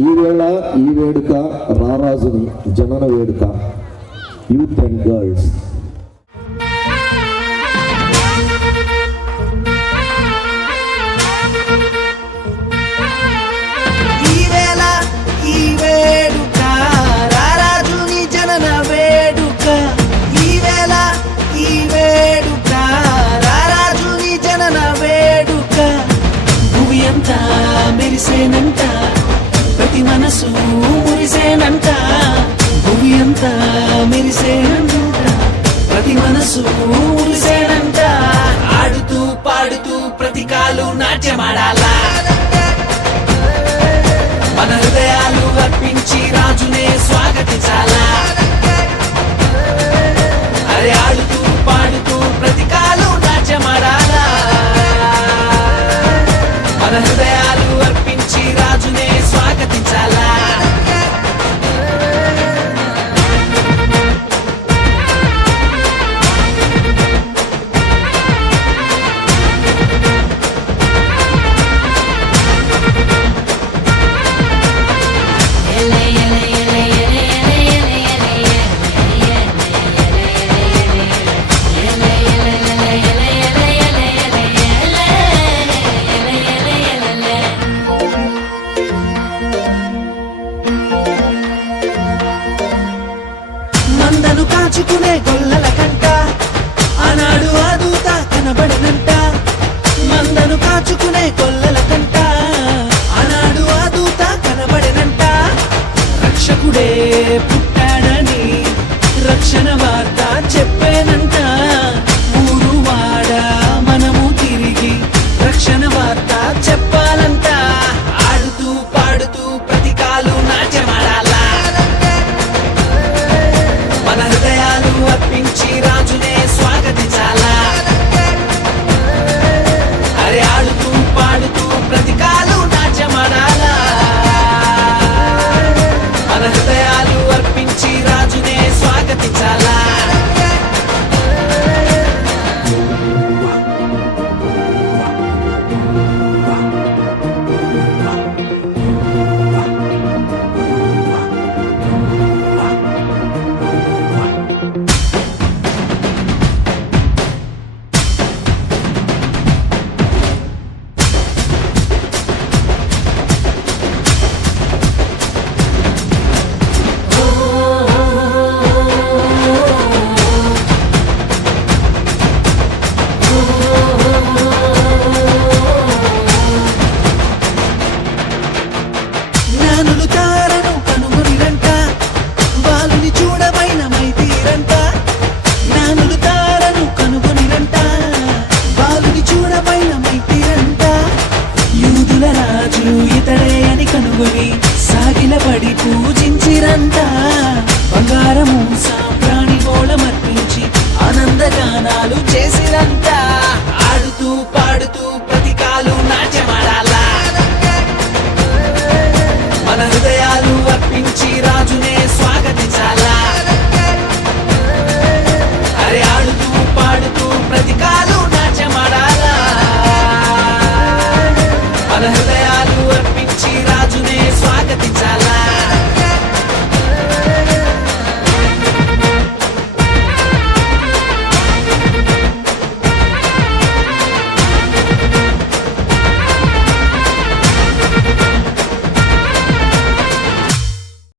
ఈవేళ ఈ వేడుక రారాజుని జనన వేడుక యూత్ అండ్ గర్ల్స్. మెరిసేనంట ప్రతి మనసు మురిసేనంట, భూమి అంతా మెరిసేనంట ప్రతి మనసు మురిసేనంట. ఆడుతూ పాడుతూ ప్రతి కాలు నాట్యమాడాలా, మన హృదయాలు అర్పించి రాజునే స్వాగతించాలా. అరే ఆడుతూ పాడుతూ ప్రతి కాలు నాట్యమాడాలా, మన హృదయాలు అర్పించి రాజునే స్వాగతించాలా. మందను కాచుకునే గొల్లల కంట ఆనాడు ఆ దూత కనబడనంట, మందను కాచుకునే గొల్లల కంట ఆనాడు ఆ దూత కనబడనంట. రక్షకుడే పుట్టాడని రక్షణ వార్త చెప్పేనంట, ఊరు వాడ మనము తిరిగి రక్షణ వార్త చెప్పాలంట. ఆడుతూ పాడుతూ ప్రతి కాలు నాట్యమాడాలా, మన హృదయాలు అర్పించి రాజునే స్వాగతించాలా. అరే ఆడుతూ పాడుతూ ప్రతి కాలు నాట్యమాడాలా, మన హృదయాలు అర్పించి రాజునే స్వాగతించాలా. జ్ఞానులు తారను కనుగొనిరంట, బాలుని చూడమైన మైతీరంట. జ్ఞానులు తారను కనుగొనిరంట, బాలుని చూడమైన మైతీరంట. యూదుల రాజు ఇతడే అని కనుగొని సాగిలపడి పూజించిరంట. బంగారము సాంబ్రాణి గోళమర్పించి ఆనందగానాలు చేసిరంట. ఆడుతూ పాడుతూ ప్రతి కాలు నాట్యమాడాలా, మన హృదయాలు అర్పించి రాజునే స్వాగతించాలా.